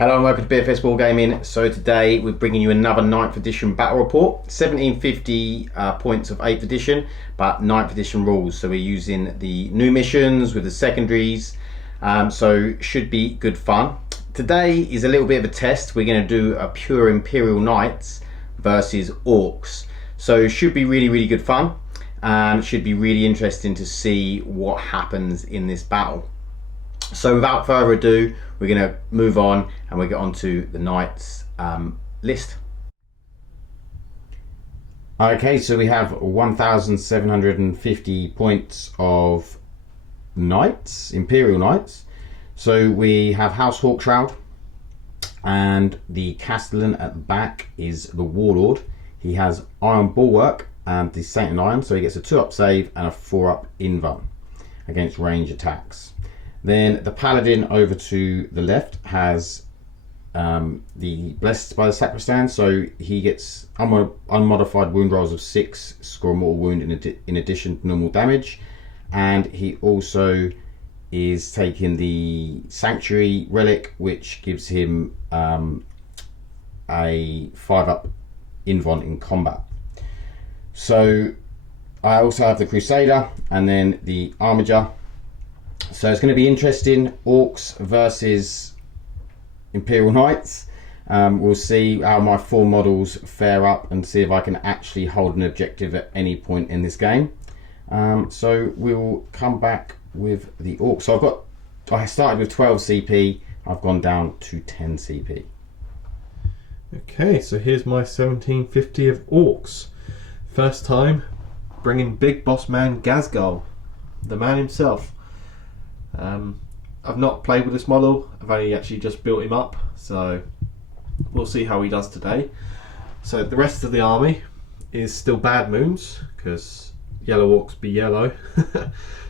Hello and welcome to BFS Wargaming. So today we're bringing you another 9th edition battle report. 1750 points of 8th edition, but 9th edition rules. So we're using the new missions with the secondaries. So should be good fun. Today is a little bit of a test. We're going to do a pure Imperial Knights versus Orcs. So it should be really good fun. And it should be really interesting to see what happens in this battle. So without further ado, we're going to move on and we'll get on to the Knights list. Okay, so we have 1,750 points of Knights, Imperial Knights. So we have House Hawkshroud, and the Castellan at the back is the Warlord. He has Iron Bulwark and the Saint and Iron, so he gets a 2-up save and a 4-up invuln against range attacks. Then the Paladin over to the left has the Blessed by the Sacristan, so he gets unmodified wound rolls of 6, score a mortal wound in addition to normal damage, and he also is taking the Sanctuary Relic, which gives him a 5-up invuln in combat. So I also have the Crusader and then the Armiger. So it's going to be interesting, Orcs versus Imperial Knights. We'll see how my 4 models fare up and see if I can actually hold an objective at any point in this game. So we'll come back with the Orcs. So I started with 12 CP, I've gone down to 10 CP. Okay, so here's my 1750 of Orcs. First time bringing Big Boss Man Ghazghkull, the man himself. I've not played with this model, I've only actually just built him up, so we'll see how he does today. So the rest of the army is still bad moons, because yellow orcs be yellow.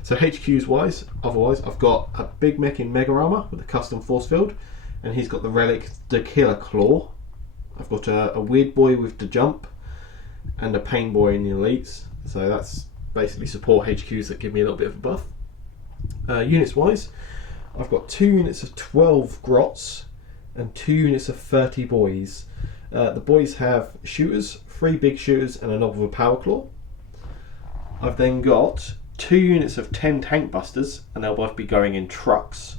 So HQs wise, otherwise I've got a big mech in mega armor with a custom force field, and he's got the relic the Killer Claw. I've got a weird boy with the jump and a pain boy in the elites, so that's basically support HQs that give me a little bit of a buff. Units wise, I've got 2 units of 12 grots and 2 units of 30 boys. The boys have shooters, 3 big shooters and a knob with a power claw. I've then got 2 units of 10 tank busters, and they'll both be going in trucks,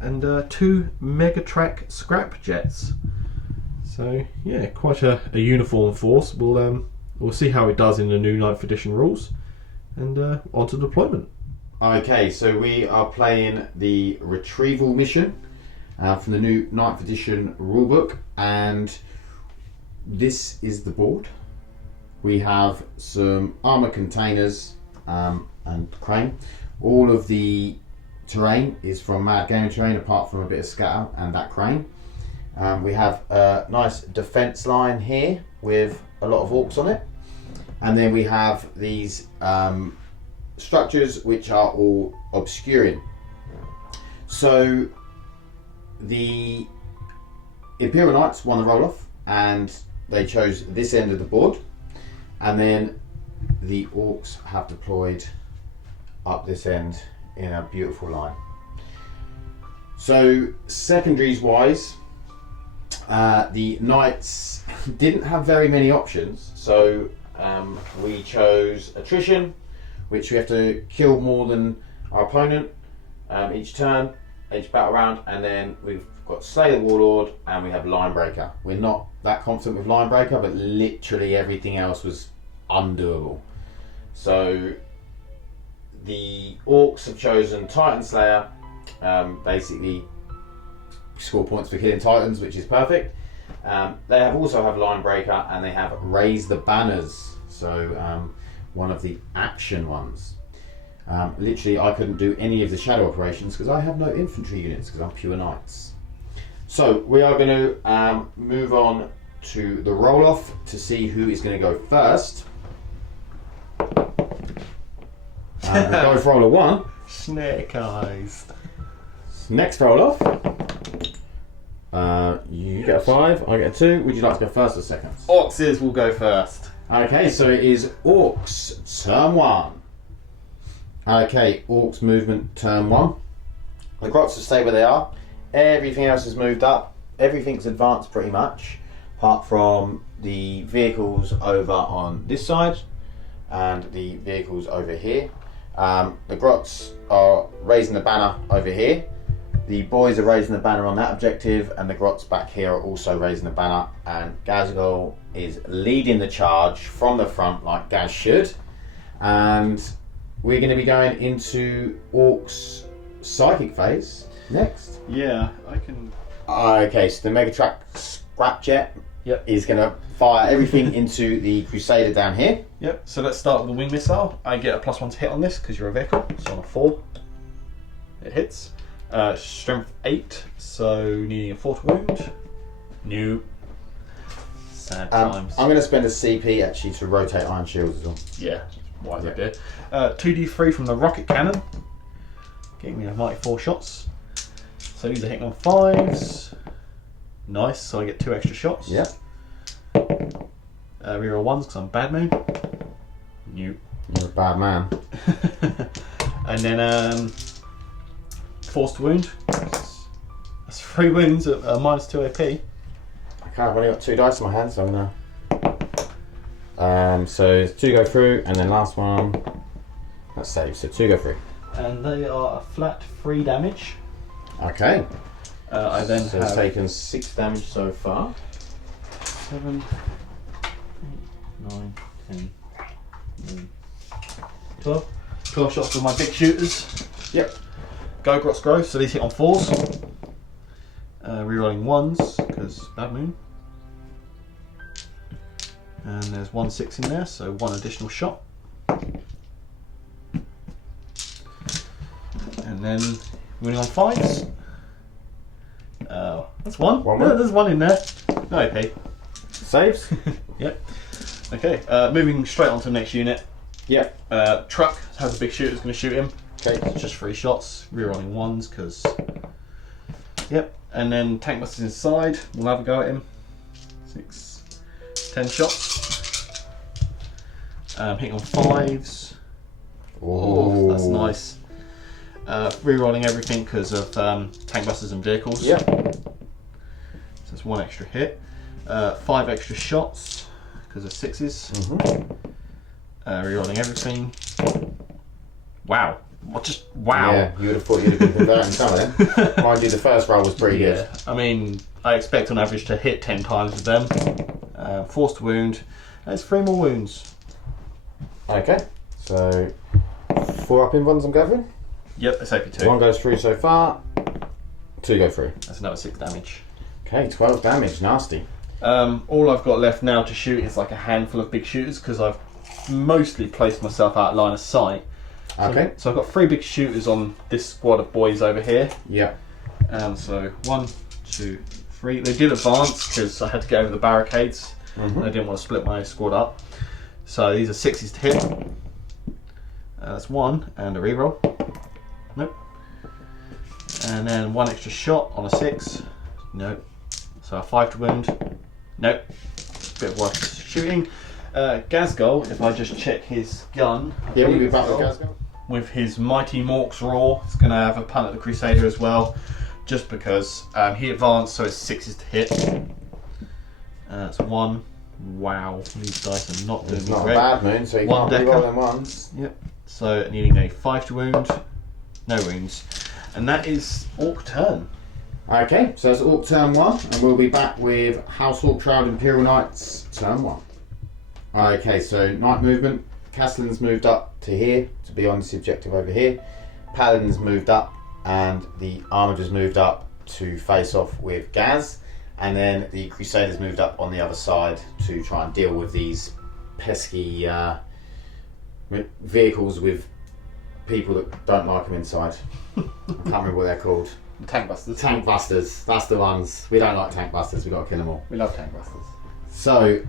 and 2 Megatrack scrap jets. So yeah, quite a uniform force. We'll see how it does in the new 9th edition rules, and on to deployment. Okay, so we are playing the Retrieval mission from the new 9th edition rulebook, and this is the board. We have some armour containers and crane. All of the terrain is from Mad Gaming terrain, apart from a bit of scatter and that crane. We have a nice defence line here with a lot of orcs on it, and then we have these structures which are all obscuring. So the Imperial Knights won the roll-off and they chose this end of the board, and then the Orcs have deployed up this end in a beautiful line. So secondaries wise, the Knights didn't have very many options, so we chose attrition, which we have to kill more than our opponent each turn, each battle round, and then we've got Slay the Warlord, and we have Linebreaker. We're not that confident with Linebreaker, but literally everything else was undoable. So the Orcs have chosen Titan Slayer, basically score points for killing Titans, which is perfect. They also have Linebreaker, and they have Raise the Banners, so one of the action ones. Literally I couldn't do any of the shadow operations because I have no infantry units because I'm pure knights. So we are going to move on to the roll off to see who is going to go first. We'll go with roller 1. Snake eyes. Next roll off. You get a 5, I get a 2. Would you like to go first or second? Orcs will go first. Okay, so it is Orcs turn 1. Okay, Orcs movement turn 1. The grots will stay where they are. Everything else is moved up everything's advanced pretty much, apart from the vehicles over on this side and the vehicles over here. The Grots are raising the banner over here. The boys are raising the banner on that objective, and the Grots back here are also raising the banner. And Gazgol is leading the charge from the front like Gaz should. And we're going to be going into Orcs Psychic phase next. Yeah, I can. Okay, so the Megatruck Scrapjet is going to fire everything into the Crusader down here. Yep, so let's start with the wing missile. I get a +1 to hit on this because you're a vehicle. So on a 4, it hits. Strength 8, so needing a 4 to wound. New. Sad times. I'm going to spend a CP actually to rotate iron shields as well. Yeah, wise idea. 2d3 from the rocket cannon. Getting me a mighty 4 shots. So these are hitting on 5s. Nice, so I get 2 extra shots. Yeah. Reroll 1s because I'm bad moon. New. You're a bad man. And then force to wound. That's 3 wounds at -2 AP. Okay, I've only got 2 dice in my hand, so I'm gonna. So 2 go through, and then last one. That's saved. So 2 go through. And they are a flat 3 damage. Okay. I then so have taken 6 damage so far. 7, 8, 9, 10, 11, 12. 12 shots with my big shooters. Yep. Go Grots Growth, so these hit on 4s. Rerolling 1s, because bad moon. And there's 1 6 in there, so 1 additional shot. And then winning on 5s. That's 1. There's 1 in there. No AP. Saves. Yep. Okay, moving straight on to the next unit. Yep. Truck has a big shooter that's going to shoot him. Okay. It's just 3 shots, rerolling 1s because. Yep. And then tank busters inside. We'll have a go at him. 6, 10 shots. Hitting on 5s. Oh, that's nice. Rerolling everything because of tank busters and vehicles. Yep. So it's 1 extra hit. 5 extra shots because of 6s. Rerolling everything. Wow. Wow. Yeah, you would have thought you'd have been converting some of them. Mind you, the first roll was pretty good. I mean, I expect on average to hit 10 times with them. Force to wound. There's 3 more wounds. Okay, so 4 up in ones I'm gathering. Yep, that's AP2. 1 goes through so far. 2 go through. That's another 6 damage. Okay, 12 damage. Nasty. All I've got left now to shoot is like a handful of big shooters because I've mostly placed myself out of line of sight. Okay. So I've got 3 big shooters on this squad of boys over here. Yeah. So 1, 2, 3. They did advance because I had to get over the barricades. And I didn't want to split my squad up. So these are 6s to hit. That's 1 and a reroll. Nope. And then 1 extra shot on a 6. Nope. So a 5 to wound. Nope. Bit of worse shooting. Gazgol, if I just check his gun. Yeah, we'll be back with Gazgol. With his mighty Mork's Roar, he's going to have a punt at the Crusader as well, just because he advanced, so it's 6s to hit. That's 1. Wow, these dice are not doing It's not great. a bad moon, so you One can't decker. reroll them ones. Yep. So needing a 5 to wound, no wounds, and that is Orc turn. Okay, so that's Orc turn 1, and we'll be back with House Hawkshroud Imperial Knights turn 1. Okay, so Knight movement. Castellan's moved up to here to be on this objective over here. Paladin's moved up, and the Armiger's moved up to face off with Gaz, and then the Crusaders moved up on the other side to try and deal with these pesky vehicles with people that don't like them inside. I can't remember what they're called. Tank busters. Tank busters, that's the ones. We don't like tank busters, we've got to kill them all. We love tank busters. So,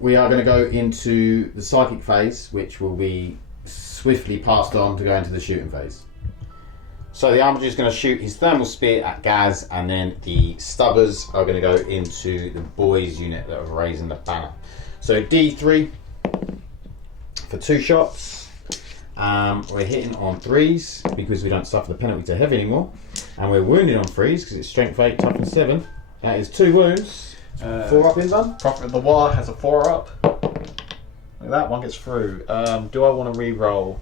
we are going to go into the psychic phase, which will be swiftly passed on to go into the shooting phase. So the Armiger is going to shoot his thermal spear at Gaz, and then the Stubbers are going to go into the boys unit that are raising the banner. So D3 for 2 shots. We're hitting on 3s because we don't suffer the penalty to heavy anymore, and we're wounded on 3s because it's strength 8, toughness 7. That is 2 wounds. 4 up in done. Prophet of the War has a 4 up. Look, that one gets through. Do I want to re-roll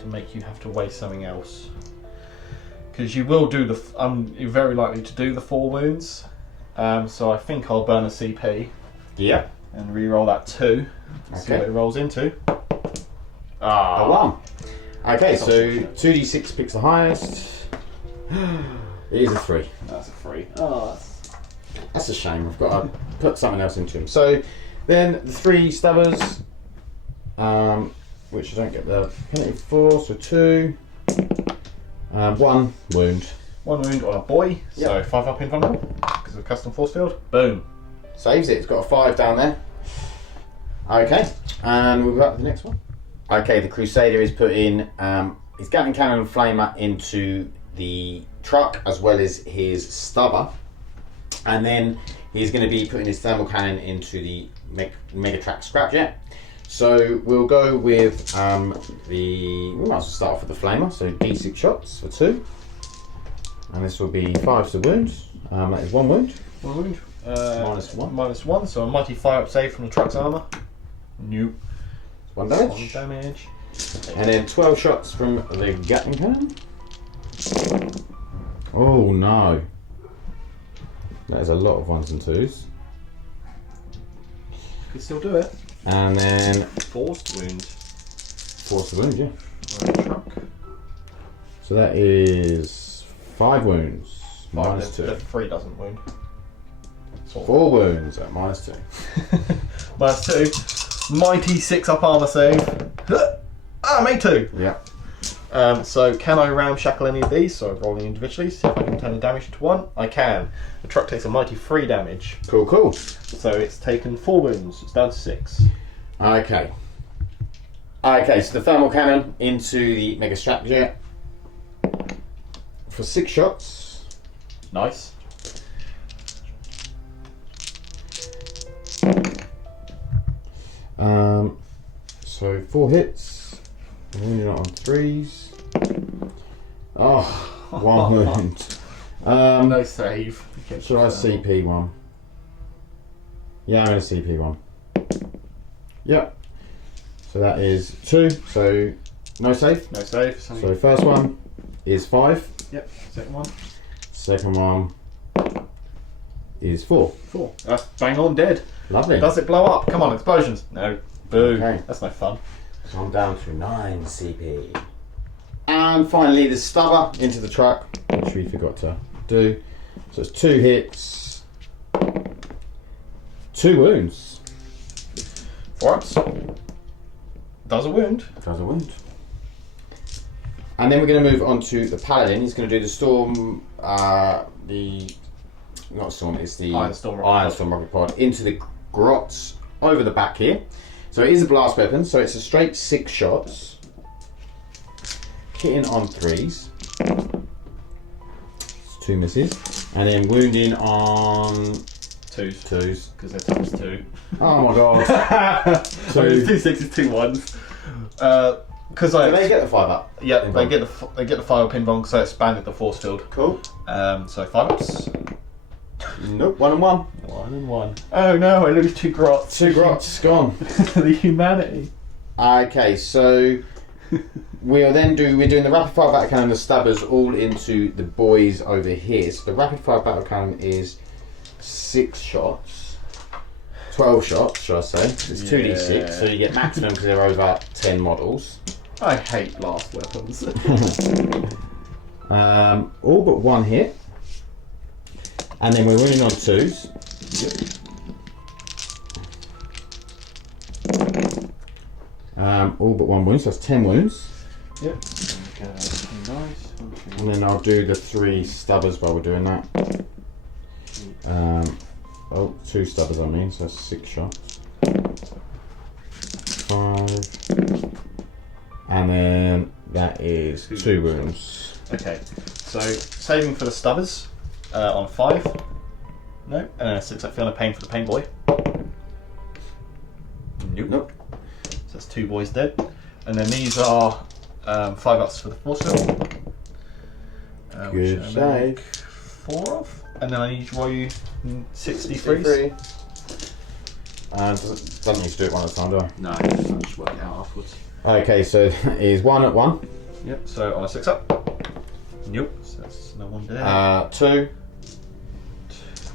to make you have to waste something else? Because you will do the. You're very likely to do the 4 wounds. So I think I'll burn a CP. Yeah. And re-roll that 2. See what it rolls into. A 1. Okay, so 2d6 picks the highest. It is a 3. That's a 3. Oh, that's a shame. I've got to put something else into him. So then the 3 Stubbers, which I don't get the penalty for, so 2. 1 wound. 1 wound on a boy, so 5 up invulnerable because of custom force field. Boom. Saves it. It's got a 5 down there. Okay, and we'll go up to the next one. Okay, the Crusader is putting his Gatling cannon and flamer into the truck as well as his Stubber, and then he's going to be putting his thermal cannon into the Megatrack scrapjet. So we'll go with we might as well start off with the flamer. So d6 shots for 2, and this will be 5 to wound. That is 1 wound. 1 wound. -1. -1. So a mighty fire up save from the truck's armour. Nope. 1 damage. 1 damage. And then 12 shots from the Gatling cannon. Oh no. That is a lot of 1s and 2s. Could still do it. And then Forced wound. Force the wound, yeah. Truck. So that is 5 wounds. -2. The 3 doesn't wound. 4 wounds at -2. -2. Mighty 6 up armour save. Made 2. Yeah. So can I ramshackle any of these? So I'm rolling individually, see if I can turn the damage to 1. I can. The truck takes a mighty 3 damage. Cool, cool. So it's taken 4 wounds. It's down to 6. Okay. Okay, so the thermal cannon into the Mega Strap Jet for 6 shots. Nice. So 4 hits. Wounded on 3s. Oh, 1 wound. No save. Should I CP 1? Yeah, I'm going to CP 1. Yep. So that is 2. So no save. No save. So first one is 5. Yep. Second one. Second one is 4. 4. That's bang on dead. Lovely. Does it blow up? Come on, explosions. No. Boo. Okay. That's no fun. So I'm down to 9 CP. And finally the Stubber into the truck, which we forgot to do. So it's 2 hits, 2 wounds. 4 ups. Does a wound. Does a wound. And then we're going to move on to the Paladin. He's going to do the Storm, not Storm, it's the Iron Storm rocket pod into the grots over the back here. So it is a blast weapon, so it's a straight 6 shots. Hitting on 3s. It's 2 misses. And then wounding on 2s. Because they're times 2. Oh my god. 2. It's 2 6s, 2 1s. Because Do they get the 5 up? Yeah, they get the 5 up invuln because I expanded the force field. Cool. So 5 ups. Nope, 1 and 1. 1 and 1. Oh no, I lose 2 grots. 2 grots, gone. The humanity. Okay, so we're doing the rapid fire battle cannon and the Stubbers all into the boys over here. So the rapid fire battle cannon is 6 shots. 12 shots, should I say. It's 2d6, so you get maximum because they're over 10 models. I hate blast weapons. All but 1 hit. And then we're winning on 2s. All but 1 wound, so that's 10 wounds. Yep. Okay, nice. And then I'll do the 3 Stubbers while we're doing that. 2 Stubbers I mean, so that's 6 shots. 5. And then that is 2 wounds. Okay, so saving for the Stubbers on 5. No, and then a 6 up feeling pain for the pain boy. Nope. So that's 2 boys dead. And then these are 5 ups for the force field. Good save. 4 of, and then I need to roll you 63. 63. Doesn't need to do it one at a time, do I? No, I'll just work it out afterwards. Okay, so it is 1 at 1. Yep, so on a 6 up. Nope, so that's no one there. 2.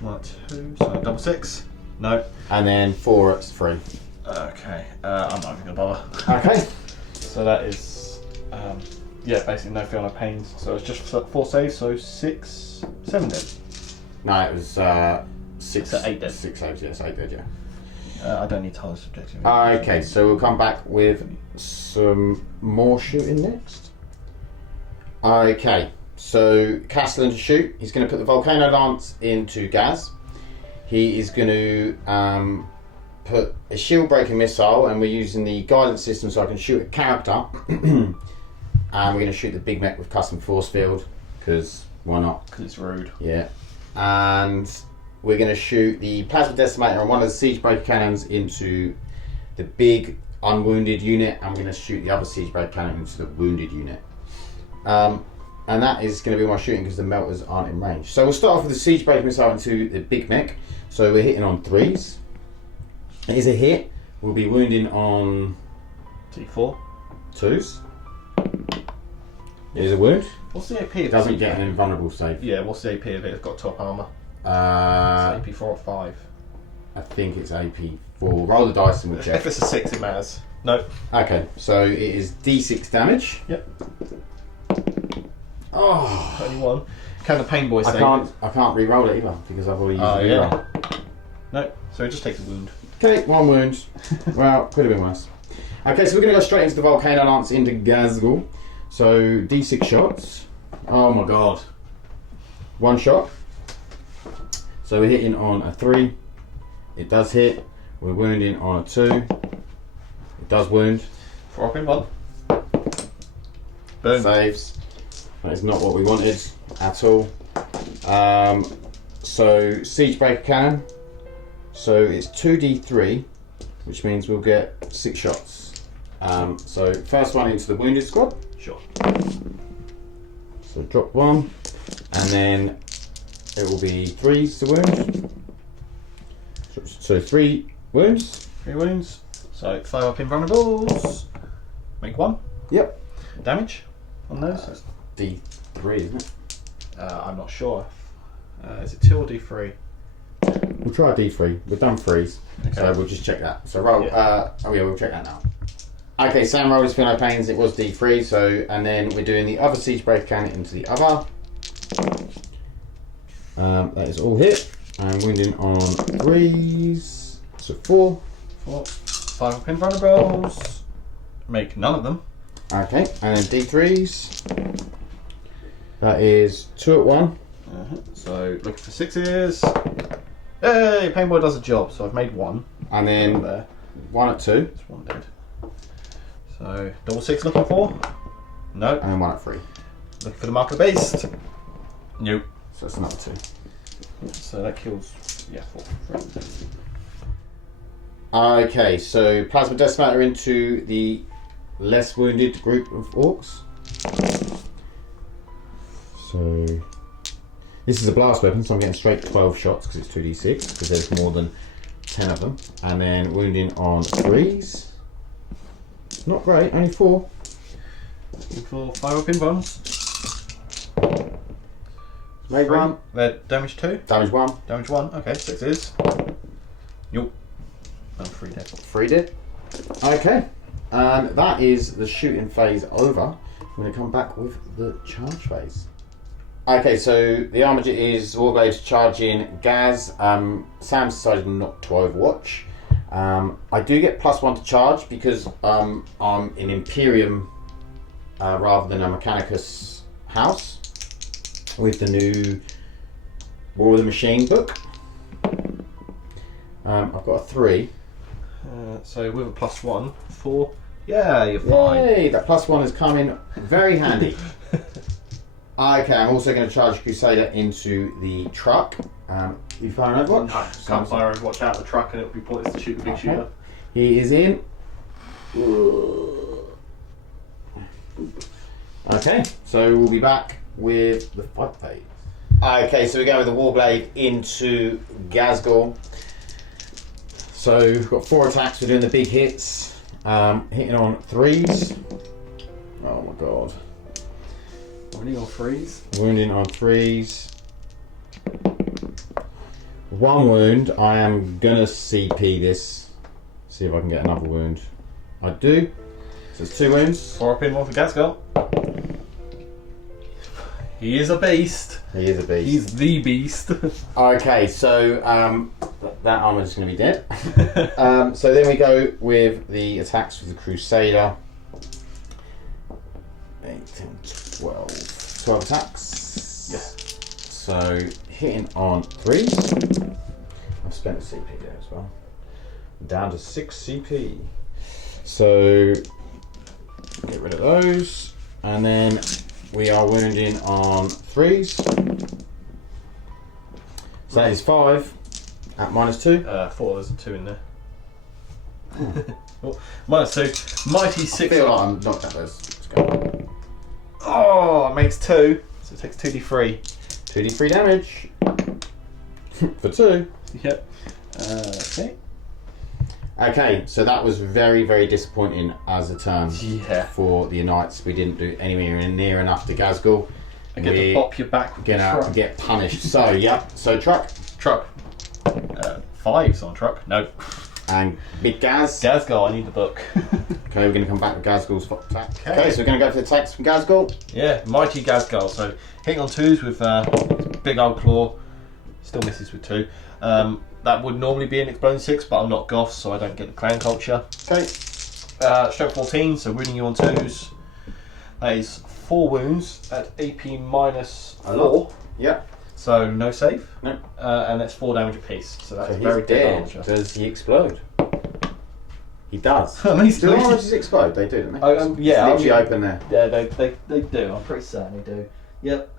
1 at 2, so double 6. No. And then 4 at 3. Okay, I'm not even going to bother. Okay. So that is, yeah, basically no fear, no pains. So it's just 4 saves, so 6, 7 dead. No, it was 6 at 8 dead. 6 saves, yes, 8 dead, yeah. I don't need to hold subjective. Okay, so we'll come back with some more shooting next. Okay, so Castellan to shoot. He's going to put the Volcano Lance into Gaz. He is going to put a Shieldbreaker missile, and we're using the guidance system so I can shoot a character. And we're going to shoot the big mech with custom force field, because why not? Because it's rude. Yeah. And we're going to shoot the Plasma Decimator and one of the Siegebreaker cannons into the big unwounded unit, and we're going to shoot the other Siegebreaker cannon into the wounded unit. And that is going to be my shooting because the melters aren't in range. So we'll start off with the Siegebreaker missile into the big mech. So we're hitting on 3s. It is a hit. We'll be wounding on T4. 2s. It is a wound. What's the AP? It doesn't get an invulnerable save. Yeah, what's the AP of it? It's got top armour. It's AP 4 or 5. I think it's AP4. Roll the dice and we'll check. If it's a 6, it matters. No. Okay, so it is D6 damage. Yep. Oh, Only 1. Can the pain boy save? I can't re-roll it either because I've already used the yeah. re-roll. No, so it just takes a wound. Okay, 1 wound. Well, could have been worse. Okay, so we're going to go straight into the Volcano Lance into Gazgul. So D6 shots. Oh my god. 1 shot. So we're hitting on a 3. It does hit. We're wounding on a 2. It does wound. 4 up in 1. Boom. Saves. That is not what we wanted at all. So Siegebreaker cannon. So it's 2d3, which means we'll get 6 shots. So first one into the wounded squad. Sure. So drop 1, and then it will be 3s to wound. So 3 wounds. 3 wounds. So 5 up in vulnerables. Make 1. Yep. Damage on those. D3, isn't it? I'm not sure. Is it 2 or D3? We'll try a D3. We've done 3s, so we'll just check that. So roll. Yeah. We'll check that now. Okay, Sam rolled his feel no pains. It was D3. So, and then we're doing the other Siegebreaker cannon into the other. That is all hit. And wounding on 3s. So 4. 4. 5 up in vulnerables. Make none of them. Okay, and then D3s. That is 2 at 1. So looking for 6s. Hey, Painboy does a job. So I've made 1. And then There. 1 at 2. There's 1 dead. So double 6 looking for. No. And then 1 at 3. Looking for the mark of the beast. Nope. So that's another 2. So that kills. Yeah, 4. Okay, so Plasma Decimator into the less wounded group of orcs. So this is a blast weapon, so I'm getting straight 12 shots because it's 2d6 because there's more than 10 of them. And then wounding on 3s. Not great, only 4. Looking for 5 up in buns. Made 1. Damage 2. Damage 1. Damage 1. Okay, 6s. Nope. I'm 3 dead. 3 dead. Okay. And that is the shooting phase over. I'm going to come back with the charge phase. Okay, so the Armiger is Warglaive charging Gaz. Sam decided not to overwatch. I do get +1 to charge because I'm in Imperium rather than a Mechanicus house with the new War of the Machine book. I've got a 3. So with a +1, 4. Yeah, you're fine. Yay, that +1 is coming very handy. Okay, I'm also going to charge Crusader into the truck. You fire an overwatch? No, can't fire and watch out the truck and it'll be pointless to shoot the big shooter. He is in. Okay, so we'll be back with the fight phase. Okay, so we go with the Warglaive into Ghazghkull. So we've got 4 attacks. We're doing the big hits, hitting on 3s. Oh my god! Wounding on 3s. Wounding on 3s. 1 wound. I am gonna CP this. See if I can get another wound. I do. So it's 2 wounds. 4 up in 1 for Ghazghkull. He is a beast. He is a beast. He's the beast. Okay, so that armour is going to be dead. So then we go with the attacks with the Crusader. 8, 10, 12. 12 attacks. Yes. So hitting on 3s. I've spent a CP there as well. Down to 6 CP. So get rid of those. And then we are wounding on 3s. So that is 5 at -2. 4, there's a 2 in there. Oh, -2. Mighty I 6. feel like I'm knocked out those. Let's go. Oh, it makes 2. So it takes 2d3. 2d3 damage. For 2. Yep. Okay. Okay, so that was very, very disappointing as a turn Yeah. for the Knights. We didn't do anywhere near enough to Ghazghkull. I get to pop your back with the Gonna truck. get punished. So, yep. So truck Truck. 5's on truck. No. and big Gaz. Ghazghkull, I need the book. Okay, we're gonna come back with Ghazghkull's attack. Okay. Okay, so we're gonna go for the attacks from Ghazghkull. Yeah, mighty Ghazghkull. So hitting on 2s with big old claw. Still misses with 2. That would normally be an exploding 6, but I'm not Goth, so I don't get the clan culture. Okay. Strength 14, so wounding you on 2s. That is 4 wounds at AP -4. Yep. So no save. No. And that's 4 damage apiece. So that's So very he's big dead. armature. Does he explode? He does. At least- Do armatures explode? They do, don't they? yeah, It's literally open there. Yeah, they do. I'm pretty certain they do. Yep.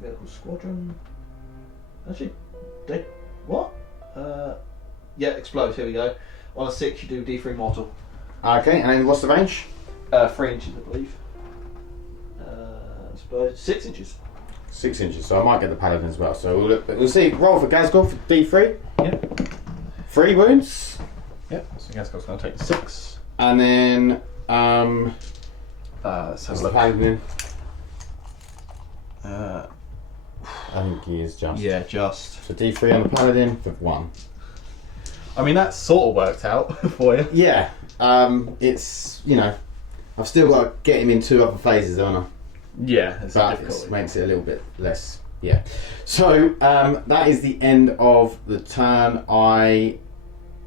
Vehicle squadron. Actually, they what? Yeah, explodes. Here we go. On a 6, you do D3 mortal. Okay, and then what's the range? 3 inches, I believe. Explode 6 inches. 6 inches. So I might get the paladin as well. So we'll see. Roll for Ghazghkull for D3. Yep. 3 wounds, Yep. So Ghazghkull's going to take the 6. and then Let's have what's a the look. paladin? Uh, I think he is just. yeah, just. So D3 on the paladin for 1. I mean, that sort of worked out for you. Yeah. It's I've still got to get him in 2 other phases, haven't I? Yeah, it's But it makes it a little bit less. Yeah. So that is the end of the turn. I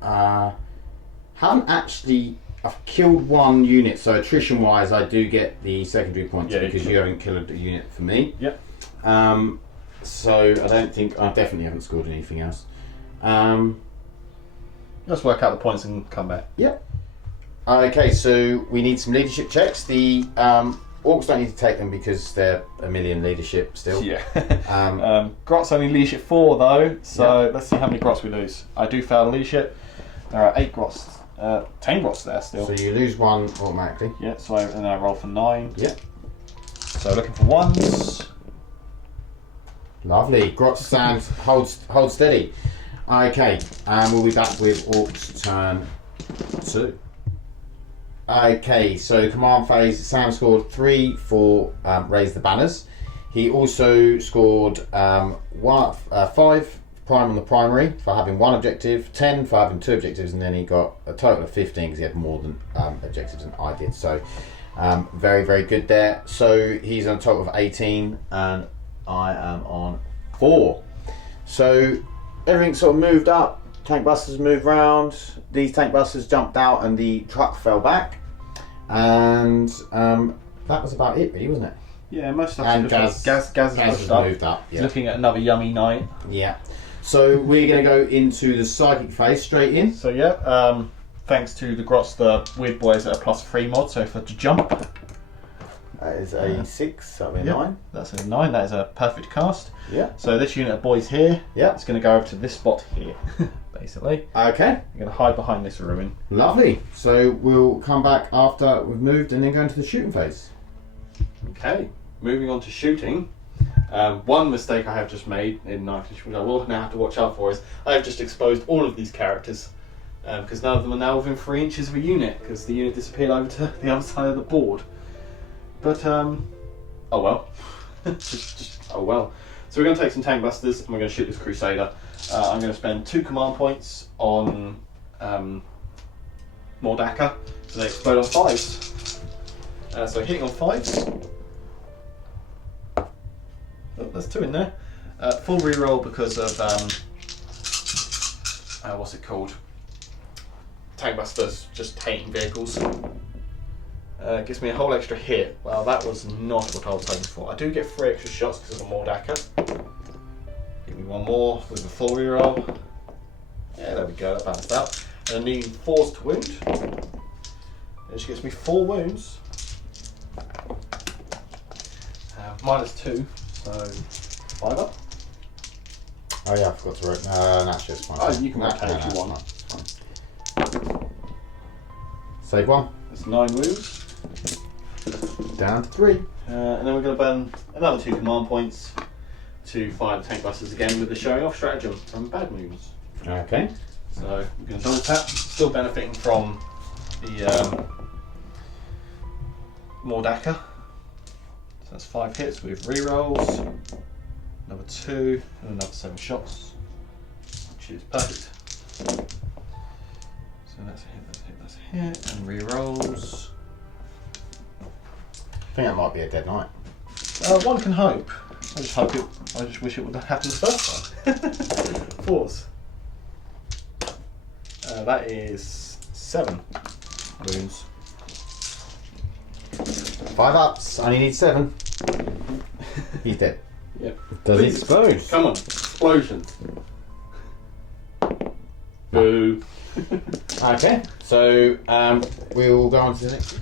haven't actually. I've killed 1 unit, so attrition wise, I do get the secondary points because you haven't killed a unit for me. Yep. So I don't think I definitely haven't scored anything else. Let's work out the points and come back. Yep. Okay, so we need some leadership checks. The Orcs don't need to take them because they're a million leadership still. Yeah. Um, Grot's only leadership 4 though, so let's see how many Grots we lose. I do fail leadership. There are 8 Grots, 10 Grots there still. so you lose 1 automatically. Yeah, so and then I roll for 9. Yep. So looking for 1s. Lovely. Grot stand, hold steady. Okay, and we'll be back with Orcs turn 2. Okay, so command phase, Sam scored 3 for raise the banners. He also scored 5 prime on the primary for having 1 objective, 10 for having 2 objectives, and then he got a total of 15 because he had more than objectives than I did. So very, very good there. So he's on a total of 18 and I am on 4. So everything sort of moved up. Tank busters moved round. These tank busters jumped out and the truck fell back. And that was about it really, wasn't it? Yeah, most stuff. And Gaz Gaz has has up. moved up. He's Yeah. looking at another yummy night. Yeah. So we're going to go into the psychic phase straight in. So yeah, thanks to the Grots, the weird boys at a +3 mod, so for to jump. That is a 6, that'll be a 9. That's a 9, that is a perfect cast. Yeah. So this unit of boys here, Yeah. it's going to go over to this spot here, basically. Okay. I'm going to hide behind this ruin. Lovely. So we'll come back after we've moved and then go into the shooting phase. Okay, moving on to shooting. One mistake I have just made in 9th edition, which I will now have to watch out for, is I have just exposed all of these characters because none of them are now within 3 inches of a unit because the unit disappeared over to the other side of the board. But oh well, oh well. So we're going to take some tank busters and we're going to shoot this Crusader. I'm going to spend 2 command points on Mordaka, so they explode on 5s. So hitting on 5s. Oh, there's 2 in there. Full reroll because of what's it called? Tank busters just hating vehicles. Gives me a whole extra hit. Well, that was not what I was hoping for. I do get 3 extra shots because of the Mordaka. Give me 1 more with a full reroll. Yeah, there we go, that balanced out. And I need 4s to wound. And she gives me 4 wounds. -2, so 5 up. Oh yeah, I forgot to write. That's just fine. Oh, you can rotate if you want. It's fine. Save 1. That's 9 wounds. Down to 3. And then we're going to burn another 2 command points to fire the tank busters again with the showing off stratagem from Bad Moons. Okay. So we're going to double tap, still benefiting from the Mordaka. So that's 5 hits with rerolls, another 2, and another 7 shots, which is perfect. So that's a hit, that's a hit, that's a hit, and rerolls. I think that might be a dead knight. One can hope. I just wish it would have happened the first time. 4s. That is 7 wounds. 5 ups. Only need 7. He's dead. Yep. Does he explode? Come on, explosion. Boo. Okay, so we'll go on to the next.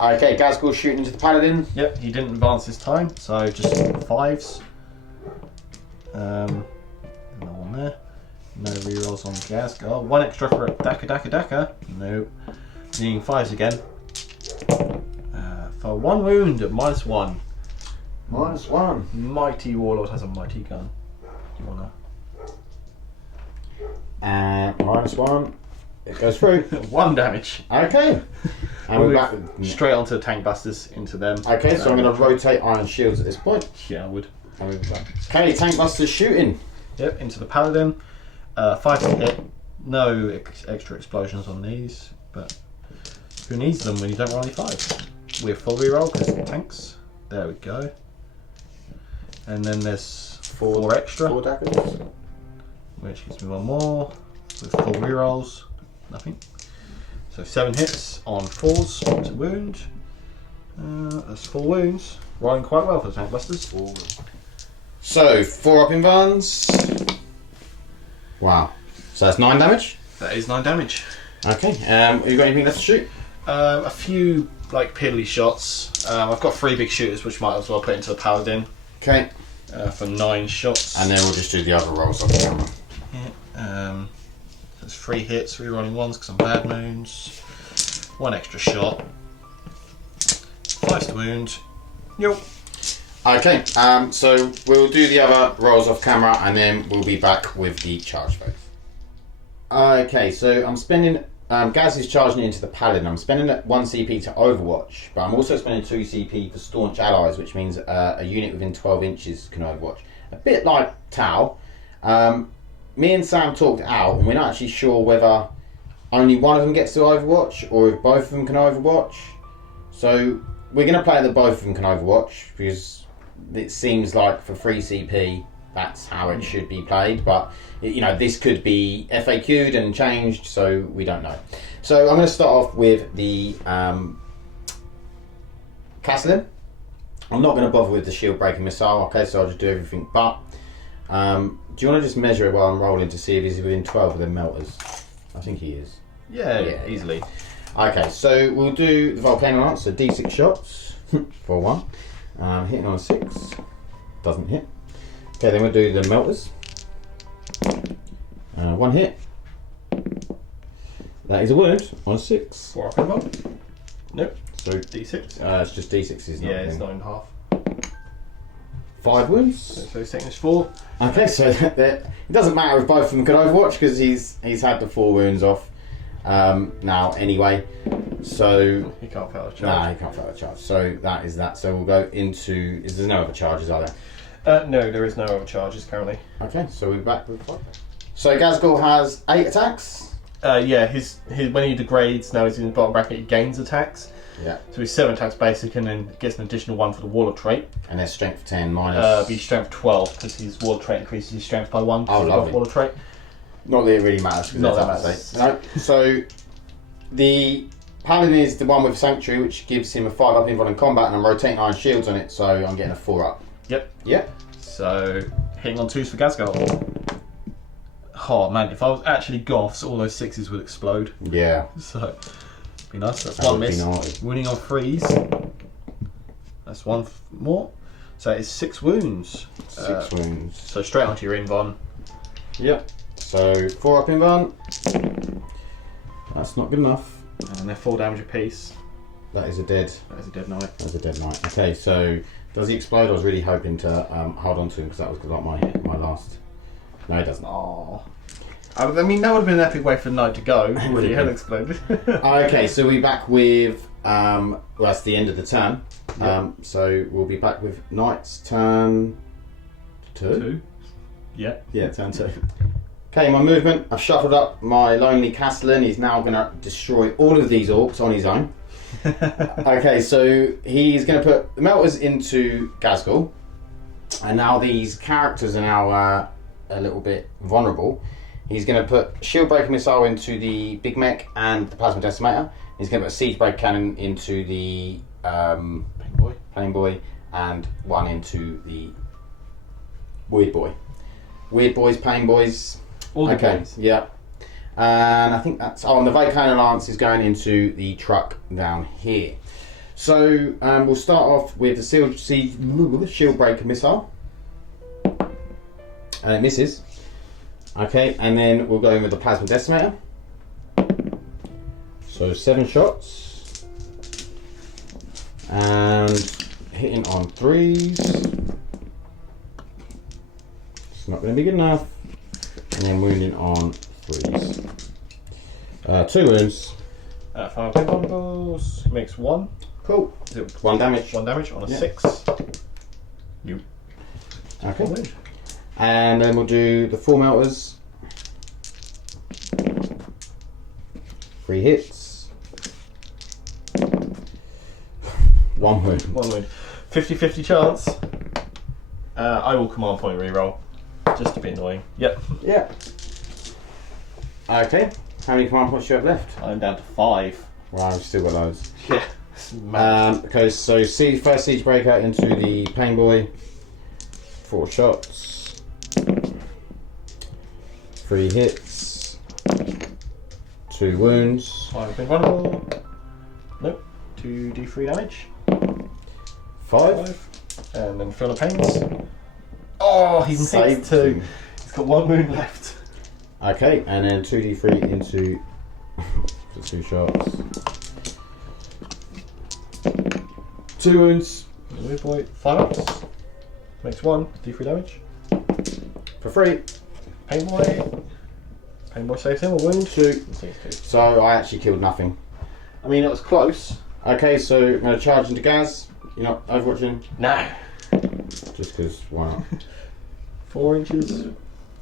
Okay, Gazgor's shooting into the Paladin. Yep, he didn't advance this time, so just 5s. No one there. No rerolls on Gazgor. 1 extra for Daka. No. Needing 5s again. For 1 wound at -1. -1. Mighty Warlord has a mighty gun. Do you wanna? -1. It goes through. 1 damage. Okay. And we're back. Straight onto the tank busters into them. Okay, so I'm going to rotate Iron Shields at this point. Yeah, I would. And we're back. Okay, tank busters shooting. Yep, into the Paladin. 5 to hit. No extra explosions on these, but who needs them when you don't roll any 5? We're full reroll because tanks. There we go. And then there's 4 extra. 4 daggers. Which gives me 1 more with full rerolls. Nothing. So 7 hits on 4s to wound. That's 4 wounds. Rolling quite well for the tank busters. So 4 up in Vans. Wow. So that's 9 damage. That is 9 damage. Okay. Have you got anything left to shoot? A few like piddly shots. I've got 3 big shooters, which might as well put into the Paladin. Okay. For 9 shots. And then we'll just do the other rolls off the camera. Yeah. There's 3 hits, 3 rolling ones because I'm Bad Moons. 1 extra shot. 5 to wound. Yep. Okay, so we'll do the other rolls off camera and then we'll be back with the charge phase. Okay, so I'm spending, Gaz is charging into the Paladin. I'm spending 1 CP to Overwatch, but I'm also spending 2 CP for Staunch Allies, which means a unit within 12 inches can Overwatch. A bit like Tau. Me and Sam talked out and we're not actually sure whether only one of them gets to Overwatch or if both of them can Overwatch. So we're going to play that both of them can Overwatch because it seems like for 3 CP that's how it should be played, but you know, this could be FAQ'd and changed, so we don't know. So I'm going to start off with the Castellan. I'm not going to bother with the Shieldbreaker missile, okay, so I'll just do everything but do you want to just measure it while I'm rolling to see if he's within 12 of the melters? I think he is. Yeah, easily. Okay, so we'll do the Volcano lance, so D6 shots for 1. Hitting on a 6, doesn't hit. Okay, then we'll do the melters. 1 hit. That is a wound on a 6. 4 up and above. Nope. So D6. it's just D6, isn't it? Yeah, it's 9.5. 5 wounds. So he's taking his 4. Okay, so it doesn't matter if both of them could overwatch because he's had the 4 wounds off now anyway. So he can't fail a charge. Nah, he can't fail a charge. So that is that. So we'll go into. Is there no other charges, are there? No, there is no other charges currently. Okay, so we're back with 5. So Ghazghkull has 8 attacks. Yeah, his when he degrades, now he's in the bottom bracket, he gains attacks. Yeah. So he's 7 attacks basic and then gets an additional 1 for the Warlord trait. And there's strength 10 minus. Be strength 12 because his Warlord trait increases his strength by 1. Oh, lovely. Warlord trait. Not that it really matters. Not that matters. No. So the Paladin is the one with Sanctuary, which gives him a 5 up invuln in combat, and I'm rotating Iron Shields on it, so I'm getting a 4 up. Yep. Yep. So hitting on 2s for Ghazghkull. Oh man, if I was actually Goths, all those 6s would explode. Yeah. So be nice. That's That 1 would be miss. naughty. Wounding on 3s. That's 1 more. So it's 6 wounds. 6 wounds. So straight onto your invuln. Yep. So 4 up invuln. That's not good enough. And they're 4 damage apiece. That is a dead. That is a dead knight. That's a dead knight. Okay, so does he explode? I was really hoping to hold on to him because that was like my last. No, he doesn't. Oh. I mean, that would have been an epic way for the knight to go. Would he had exploded? Okay, so we're back with. Well, that's the end of the turn. Yep. So we'll be back with knight's turn 2. Yeah. Yeah, turn 2. Okay, my movement. I've shuffled up my lonely Castellan. He's now going to destroy all of these orcs on his own. Okay, so he's going to put the melters into Ghazghkull, and now these characters are now a little bit vulnerable. He's going to put Shieldbreaker missile into the big mech and the plasma decimator. He's going to put a Siegebreaker cannon into the plain boy, and 1 into the weird boy. Weird boys, plain boys. All the Okay, boys. yeah. And I think that's... Oh, and the Volcano Lance is going into the truck down here. So we'll start off with the Shieldbreaker missile. And it misses. Okay, and then we'll go in with the Plasma Decimator. So 7 shots. And hitting on 3s. It's not going to be good enough. And then wounding on 3s. 2 wounds. 5 bundles. Makes 1. Cool. 1 damage. 1 damage on a Yeah. 6. You. Okay. And then we'll do the 4 melters. 3 hits. 1 wound. 1 wound. 50-50 chance. I will command point reroll. Just to be annoying. Yep. Yeah. Okay. How many command points do you have left? I'm down to 5. Well, I've still got loads. Yeah. Okay, so first Siegebreaker into the Pain Boy. 4 shots. 3 hits. 2 wounds. 5 invulnerable. Nope. 2d3 damage. 5. And then fill the pains. Oh, he's saved 2. He's got 1 wound left. Okay, and then 2d3 into for 2 shots. 2 wounds. Weird boy. 5 ups. Makes 1. D3 damage. For free. Pain boy. Pain boy saves him a wound. 2. So I actually killed nothing. I mean, it was close. Okay, so I'm going to charge into Gaz. You're not overwatching? No. Just because, why not? 4 inches.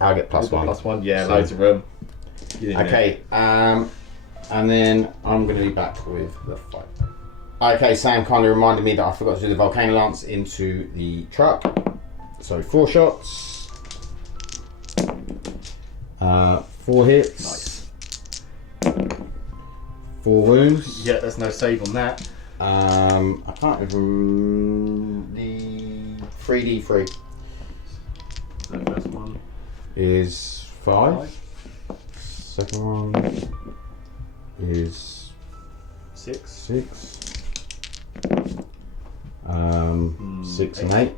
I'll get +1. +1, yeah, So- loads of room. Okay, and then I'm going to be back with the fight. Okay, Sam kindly reminded me that I forgot to do the Volcano Lance into the truck. So 4 shots. 4 hits. Nice. 4 wounds. Yeah, there's no save on that. I can't even... The 3d3 So the first one. is 5. Second one is 6. 6. 6 and 8.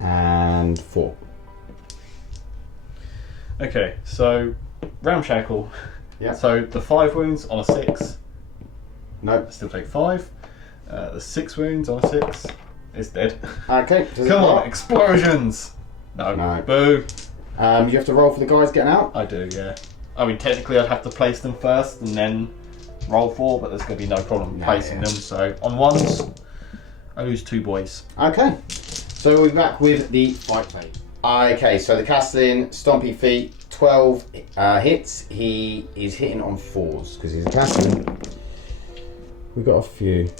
And 4. Okay, so Ramshackle. Yeah. So the 5 wounds on a 6. Nope. I still take 5. The 6 wounds on a 6. It's dead. Okay. Come on, explosions! No. No. Boo. You have to roll for the guys getting out? I do, yeah. I mean, technically I'd have to place them first and then roll 4, but there's going to be no problem placing them. So on 1s, I lose 2 boys. Okay. So we're back with the fight plate. Okay, so the Castellan, Stompy Feet, 12 hits. He is hitting on 4s because he's a Castellan. We've got a few.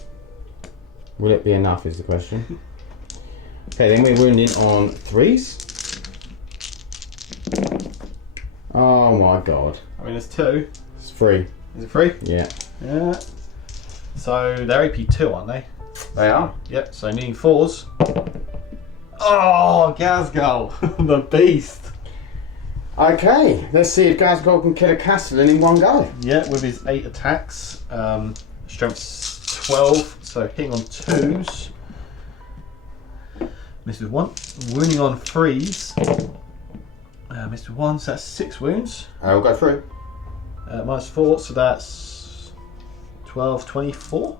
Will it be enough is the question. Okay, then we're wounding on 3s. Oh my god. I mean, there's 2. It's 3. Is it 3? Yeah. Yeah. So they're AP 2, aren't they? They are. Yep, so needing 4s. Oh, Ghazghkull, the beast. Okay, let's see if Ghazghkull can kill a Castellan in one go. Yeah, with his 8 attacks. Strength's 12, so hitting on 2s. Missed with 1. Wounding on 3s. Missed with 1, so that's 6 wounds. I'll go through. Minus 4, so that's 12, 24.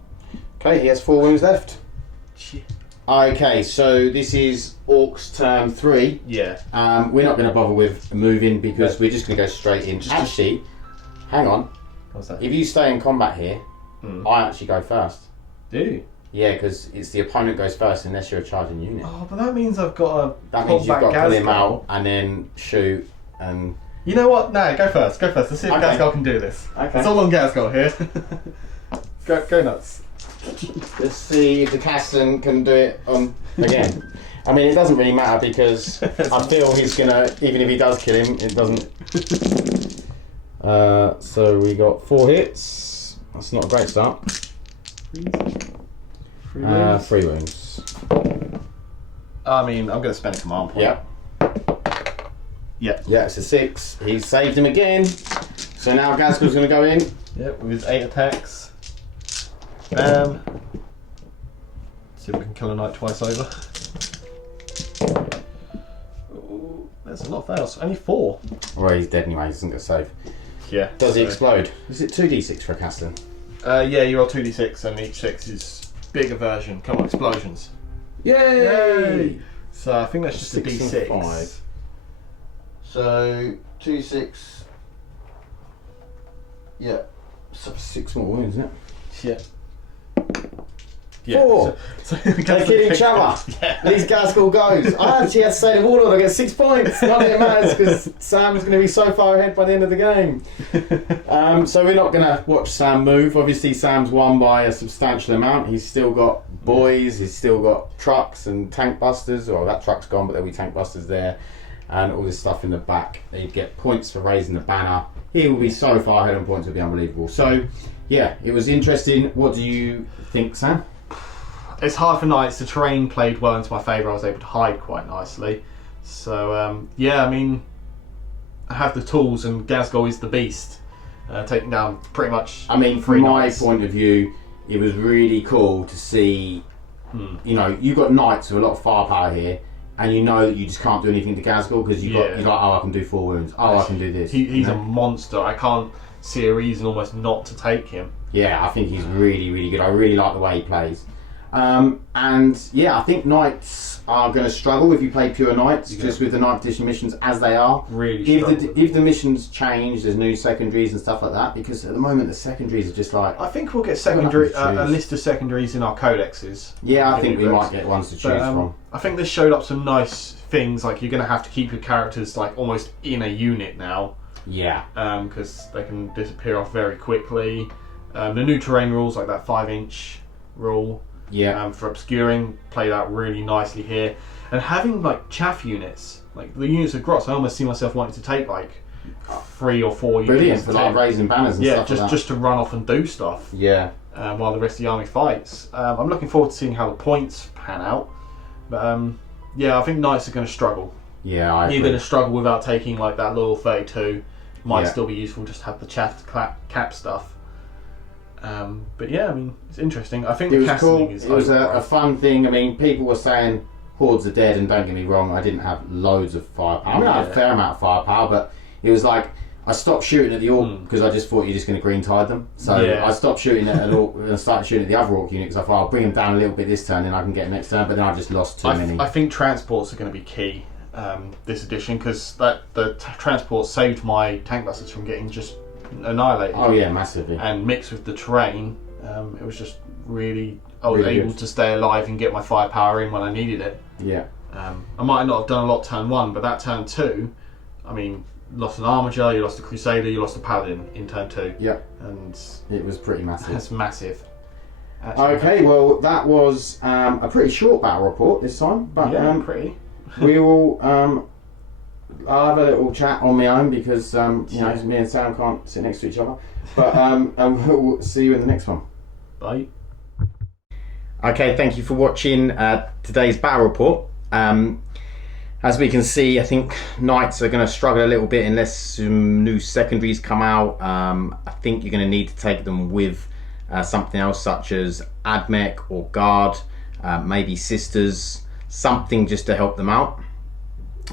Okay, he has 4 wounds left. Shit. Okay, so this is Orcs turn 3. Yeah. We're not going to bother with moving because we're just going to go straight in. Actually, hang on. What's that? If you stay in combat here, I actually go first. Do you? Yeah, because it's the opponent goes first unless you're a charging unit. Oh, but that means I've got to. That means you've got to pull him out and then shoot and. You know what? No, go first. Go first. Let's see if Ghazghkull can do this. Okay. It's all on Ghazghkull here. go nuts. Let's see if the Castellan can do it on again. I mean, it doesn't really matter because I feel he's gonna. Even if he does kill him, it doesn't. So we got 4 hits. That's not a great start. 3 wounds. 3 wounds. I mean, I'm going to spend a command point. Yep. Yep. Yeah, it's a 6. He's saved him again. So now Ghazghkull's going to go in. Yep, with his 8 attacks. Bam. See if we can kill a knight twice over. Ooh, there's a lot of fails. Only 4. Well, he's dead anyway. He doesn't get saved. Yeah. Does he explode? Is it 2d6 for a Castellan? Yeah, you roll 2d6 and each 6 is bigger version. Come on, explosions. Yay! Yay! So I think that's just a 6 d6. and 5. So 2, 6. Yeah. So 6 more wounds, isn't it? Yeah. 4. So They kill each other. Yeah. At least Ghazghkull goes. I actually had to say the Warlord, I get 6 points. None of it matters because Sam's going to be so far ahead by the end of the game. So we're not going to watch Sam move. Obviously, Sam's won by a substantial amount. He's still got boys, he's still got trucks and tank busters. Well, that truck's gone, but there'll be tank busters there. And all this stuff in the back. They get points for raising the banner. He will be so far ahead on points, it'll be unbelievable. So, yeah, it was interesting. What do you think, Sam? It's hard for knights. The terrain played well into my favour. I was able to hide quite nicely. So, yeah, I mean, I have the tools and Ghazghkull is the beast. Taking down pretty much. I mean, from my point of view, it was really cool to see, you know, you've got knights with a lot of firepower here, and you know that you just can't do anything to Ghazghkull because you're like, oh, I can do 4 wounds. Oh, I can do this. He's a monster. I can't see a reason almost not to take him. Yeah, I think he's really, really good. I really like the way he plays. And yeah, I think knights are going to struggle if you play pure knights, just with the 9th edition missions as they are. Really if the missions change, there's new secondaries and stuff like that, because at the moment the secondaries are just like... I think we'll get secondary a list of secondaries in our codexes. Yeah, I think we might get ones to choose from. I think this showed up some nice things, like you're going to have to keep your characters like almost in a unit now. Yeah. Because they can disappear off very quickly. The new terrain rules, like that 5-inch rule. Yeah. For obscuring, played out really nicely here. And having like chaff units, like the units of Grots, I almost see myself wanting to take like 3 or 4 units. Brilliant for like raising banners and stuff like that. just to run off and do stuff. Yeah. While the rest of the army fights. I'm looking forward to seeing how the points pan out. But yeah, I think knights are going to struggle. Yeah, You're going to struggle without taking like that little 32. Might still be useful just to have the chaff cap stuff. But yeah, I mean, it's interesting. I think it the was cool. is it was a fun thing. I mean, people were saying hordes are dead, and don't get me wrong, I didn't have loads of firepower. I mean, I had a fair amount of firepower, but it was like I stopped shooting at the Orc because I just thought you're just going to green tide them. So I stopped shooting at an Orc and started shooting at the other Orc unit because I thought I'll bring them down a little bit this turn and I can get them next turn. But then I just lost too many. I think transports are going to be key this edition, because the transport saved my tank busters from getting just annihilated. Oh yeah, massively. And mixed with the terrain, it was just really, I was Really able good to stay alive and get my firepower in when I needed it. Yeah. I might not have done a lot turn 1, but that turn 2, I mean, lost an Armiger, you lost a Crusader, you lost a Paladin in turn 2. Yeah. And it was pretty massive. that's massive. Okay, well that was a pretty short battle report this time, but pretty. we will. I'll have a little chat on my own because you know, me and Sam can't sit next to each other. But and we'll see you in the next one. Bye. Okay, thank you for watching today's battle report. As we can see, I think Knights are going to struggle a little bit unless some new secondaries come out. I think you're going to need to take them with something else such as AdMech or Guard, maybe Sisters, something just to help them out,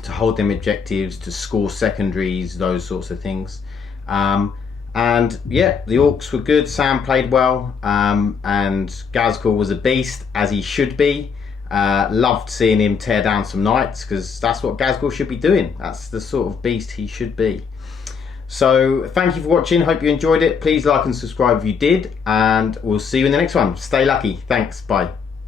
to hold them objectives, to score secondaries, those sorts of things. And yeah, the Orcs were good, Sam played well, and Ghazghkull was a beast, as he should be. Loved seeing him tear down some Knights, because that's what Ghazghkull should be doing. That's the sort of beast he should be. So thank you for watching, hope you enjoyed it. Please like and subscribe if you did, and we'll see you in the next one. Stay lucky, thanks, bye.